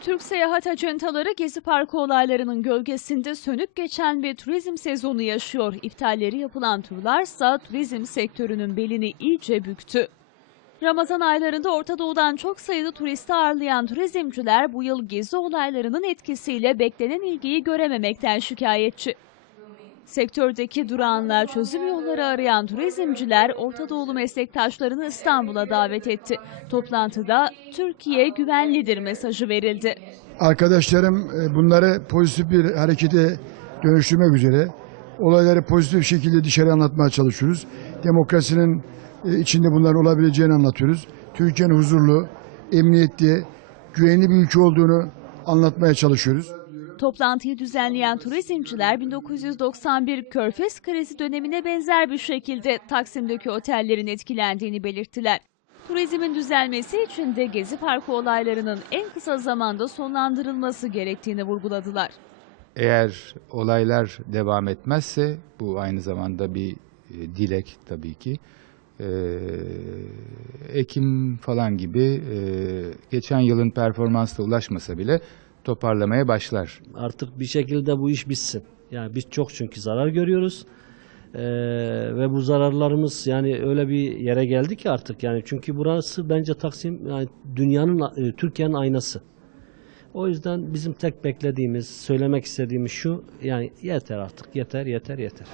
Türk seyahat acentaları Gezi Parkı olaylarının gölgesinde sönük geçen bir turizm sezonu yaşıyor. İptalleri yapılan turlarsa turizm sektörünün belini iyice büktü. Ramazan aylarında Orta Doğu'dan çok sayıda turisti ağırlayan turizmciler bu yıl gezi olaylarının etkisiyle beklenen ilgiyi görememekten şikayetçi. Sektördeki durağanlığa çözüm yolları arayan turizmciler Orta Doğulu meslektaşlarını İstanbul'a davet etti. Toplantıda Türkiye güvenlidir mesajı verildi. Arkadaşlarım e, bunları pozitif bir harekete dönüştürmek üzere olayları pozitif şekilde dışarı anlatmaya çalışıyoruz. Demokrasinin e, içinde bunların olabileceğini anlatıyoruz. Türkiye'nin huzurlu, emniyetli, güvenli bir ülke olduğunu anlatmaya çalışıyoruz. Toplantıyı düzenleyen turizmciler 1991 Körfez krizi dönemine benzer bir şekilde Taksim'deki otellerin etkilendiğini belirttiler. Turizmin düzelmesi için de Gezi Parkı olaylarının en kısa zamanda sonlandırılması gerektiğini vurguladılar. Eğer olaylar devam etmezse bu aynı zamanda bir e, dilek tabii ki. Ee, Ekim falan gibi e, geçen yılın performansla ulaşmasa bile toparlamaya başlar. Artık bir şekilde bu iş bitsin. Yani biz çok çünkü zarar görüyoruz. Ee, ve bu zararlarımız yani öyle bir yere geldi ki artık yani çünkü burası bence Taksim yani dünyanın e, Türkiye'nin aynası. O yüzden bizim tek beklediğimiz, söylemek istediğimiz şu yani yeter artık yeter yeter yeter.